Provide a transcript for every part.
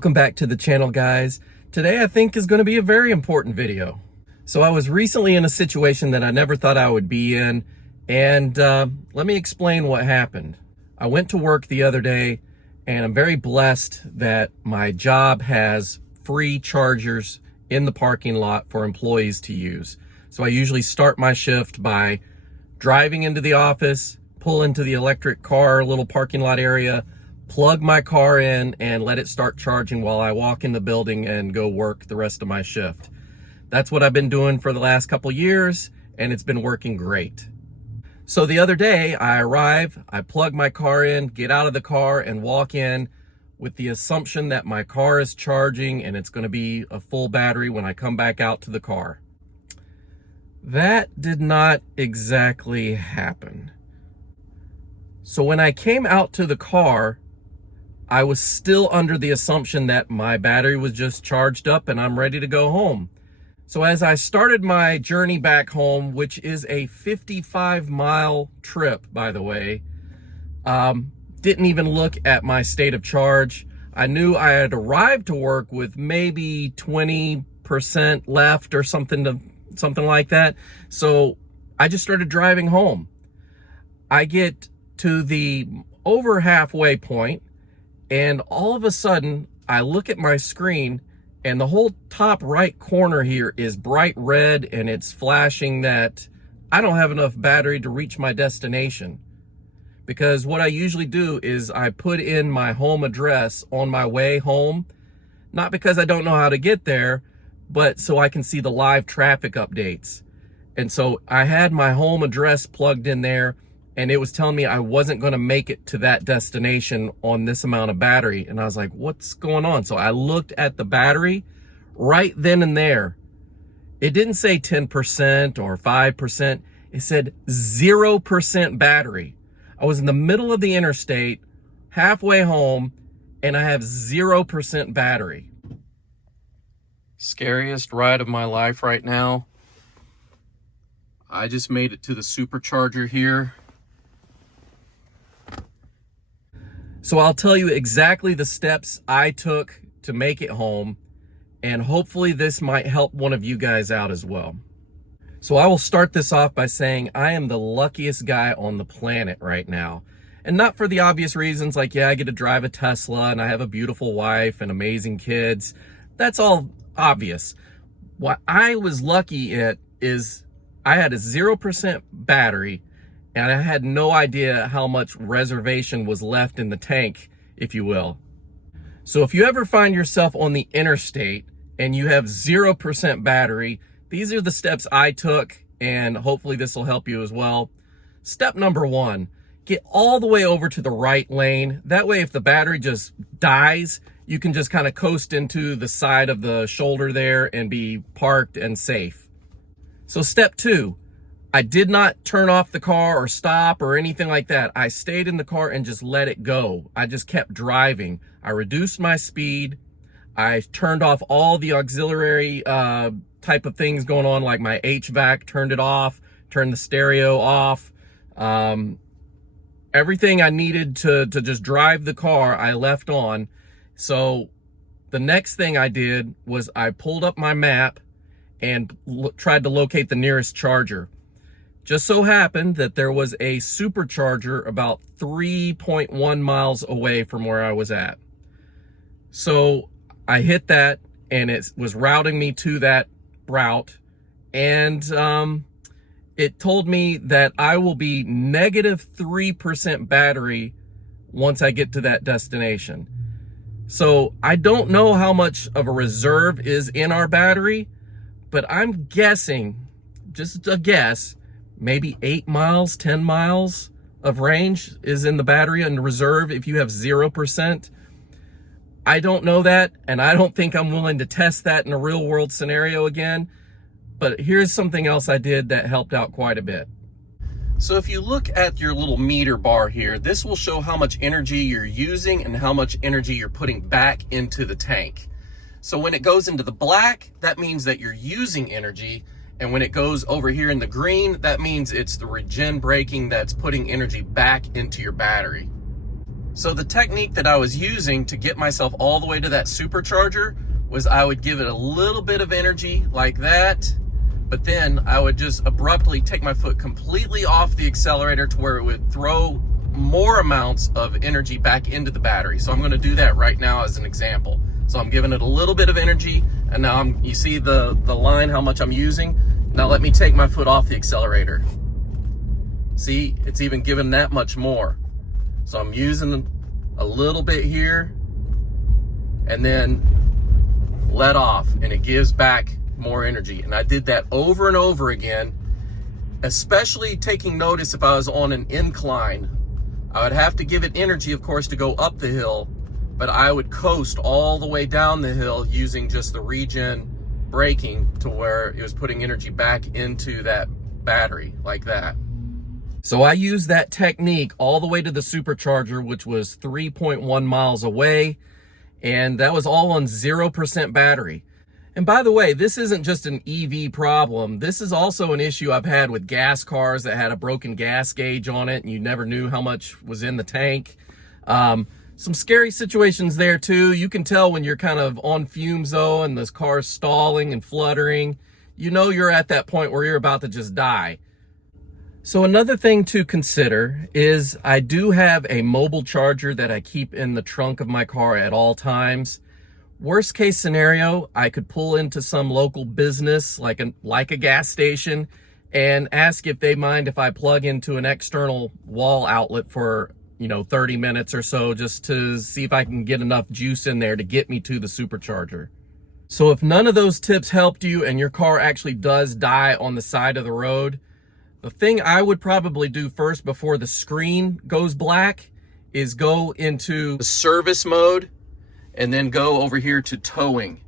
Welcome back to the channel, guys. Today I think is going to be a very important video. So I was recently in a situation that I never thought I would be in, and let me explain what happened. I went to work the other day, and I'm very blessed that my job has free chargers in the parking lot for employees to use. So I usually start my shift by driving into the office, pull into the electric car little parking lot area, plug my car in and let it start charging while I walk in the building and go work the rest of my shift. That's what I've been doing for the last couple years, and it's been working great. So the other day I arrive, I plug my car in, get out of the car and walk in with the assumption that my car is charging and it's going to be a full battery when I come back out to the car. That did not exactly happen. So when I came out to the car, I was still under the assumption that my battery was just charged up and I'm ready to go home. So as I started my journey back home, which is a 55-mile trip, by the way, didn't even look at my state of charge. I knew I had arrived to work with maybe 20% left or something like that. So I just started driving home. I get to the over halfway point, and all of a sudden, I look at my screen and the whole top right corner here is bright red and it's flashing that I don't have enough battery to reach my destination. Because what I usually do is I put in my home address on my way home, not because I don't know how to get there, but so I can see the live traffic updates. And so I had my home address plugged in there, and it was telling me I wasn't going to make it to that destination on this amount of battery. And I was like, what's going on? So I looked at the battery right then and there. It didn't say 10% or 5%. It said 0% battery. I was in the middle of the interstate, halfway home, and I have 0% battery. Scariest ride of my life right now. I just made it to the Supercharger here. So I'll tell you exactly the steps I took to make it home, and hopefully this might help one of you guys out as well. So I will start this off by saying I am the luckiest guy on the planet right now. And not for the obvious reasons like, yeah, I get to drive a Tesla and I have a beautiful wife and amazing kids. That's all obvious. What I was lucky at is I had a 0% battery, and I had no idea how much reservation was left in the tank, if you will. So if you ever find yourself on the interstate and you have 0% battery, these are the steps I took, and hopefully this will help you as well. Step number one, get all the way over to the right lane. That way, if the battery just dies, you can just kind of coast into the side of the shoulder there and be parked and safe. So step two, I did not turn off the car or stop or anything like that. I stayed in the car and just let it go. I just kept driving. I reduced my speed. I turned off all the auxiliary type of things going on, like my HVAC, turned it off, turned the stereo off. Everything I needed to just drive the car, I left on. So the next thing I did was I pulled up my map and tried to locate the nearest charger. Just so happened that there was a supercharger about 3.1 miles away from where I was at. So I hit that, and it was routing me to that route, and it told me that I will be negative 3% battery once I get to that destination. So I don't know how much of a reserve is in our battery, but I'm guessing, just a guess, maybe 8 miles, 10 miles of range is in the battery and reserve if you have 0%. I don't know that, and I don't think I'm willing to test that in a real world scenario again. But here's something else I did that helped out quite a bit. So if you look at your little meter bar here, this will show how much energy you're using and how much energy you're putting back into the tank. So when it goes into the black, that means that you're using energy. And when it goes over here in the green, that means it's the regen braking that's putting energy back into your battery. So the technique that I was using to get myself all the way to that supercharger was I would give it a little bit of energy like that, but then I would just abruptly take my foot completely off the accelerator to where it would throw more amounts of energy back into the battery. So I'm going to do that right now as an example. So I'm giving it a little bit of energy, and now you see the line, how much I'm using. Now let me take my foot off the accelerator. See, it's even given that much more. So I'm using a little bit here and then let off, and it gives back more energy. And I did that over and over again, especially taking notice if I was on an incline. I would have to give it energy, of course, to go up the hill, but I would coast all the way down the hill using just the regen braking to where it was putting energy back into that battery like that. So I used that technique all the way to the supercharger, which was 3.1 miles away, and that was all on 0% battery. And by the way, this isn't just an EV problem. This is also an issue I've had with gas cars that had a broken gas gauge on it and you never knew how much was in the tank. Some scary situations there too. You can tell when you're kind of on fumes though and this car's stalling and fluttering. You know you're at that point where you're about to just die. So another thing to consider is I do have a mobile charger that I keep in the trunk of my car at all times. Worst case scenario, I could pull into some local business like a gas station and ask if they mind if I plug into an external wall outlet for 30 minutes or so, just to see if I can get enough juice in there to get me to the supercharger. So if none of those tips helped you and your car actually does die on the side of the road, the thing I would probably do first before the screen goes black is go into the service mode and then go over here to towing.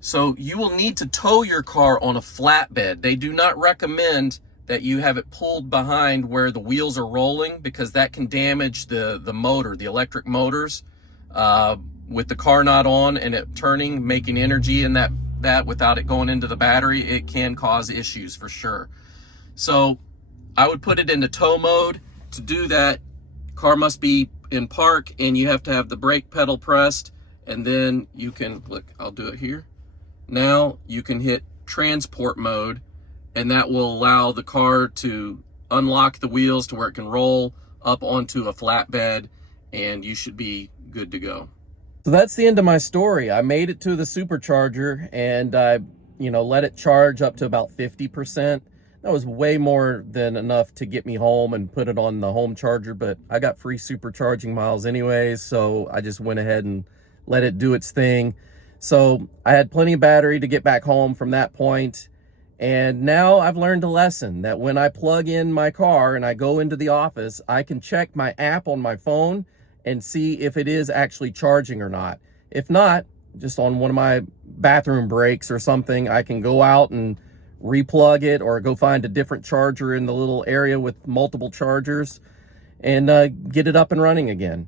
So you will need to tow your car on a flatbed. They do not recommend that you have it pulled behind where the wheels are rolling, because that can damage the motor, the electric motors. With the car not on and it turning, making energy in that without it going into the battery, it can cause issues for sure. So I would put it into tow mode. To do that, car must be in park and you have to have the brake pedal pressed, and then you can, look, I'll do it here. Now you can hit transport mode, and that will allow the car to unlock the wheels to where it can roll up onto a flatbed, and you should be good to go. So that's the end of my story. I made it to the supercharger and I, let it charge up to about 50%. That was way more than enough to get me home and put it on the home charger, but I got free supercharging miles anyways, so I just went ahead and let it do its thing. So I had plenty of battery to get back home from that point. And now I've learned a lesson that when I plug in my car and I go into the office, I can check my app on my phone and see if it is actually charging or not. If not, just on one of my bathroom breaks or something, I can go out and replug it or go find a different charger in the little area with multiple chargers and get it up and running again.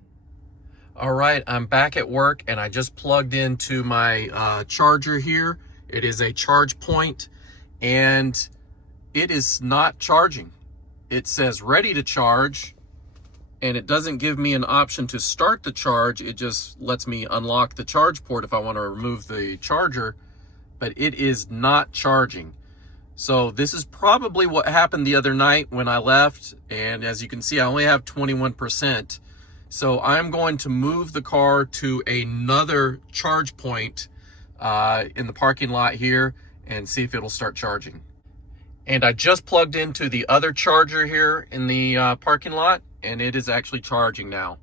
All right, I'm back at work and I just plugged into my charger here. It is a charge point and it is not charging. It says ready to charge, and it doesn't give me an option to start the charge. It just lets me unlock the charge port if I want to remove the charger, but it is not charging. So this is probably what happened the other night when I left, and as you can see, I only have 21%. So I'm going to move the car to another charge point in the parking lot here and see if it'll start charging. And I just plugged into the other charger here in the parking lot, and it is actually charging now.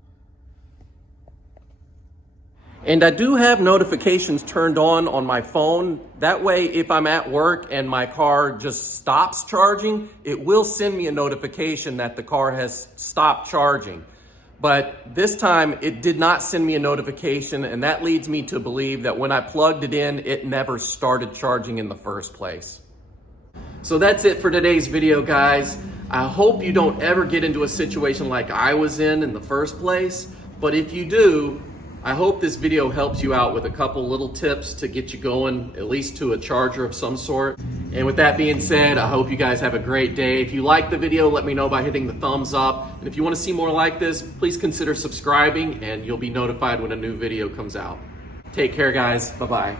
And I do have notifications turned on my phone. That way, if I'm at work and my car just stops charging, it will send me a notification that the car has stopped charging. But this time it did not send me a notification, and that leads me to believe that when I plugged it in, it never started charging in the first place. So that's it for today's video, guys. I hope you don't ever get into a situation like I was in the first place, but if you do, I hope this video helps you out with a couple little tips to get you going, at least to a charger of some sort. And with that being said, I hope you guys have a great day. If you like the video, let me know by hitting the thumbs up. And if you want to see more like this, please consider subscribing and you'll be notified when a new video comes out. Take care, guys. Bye-bye.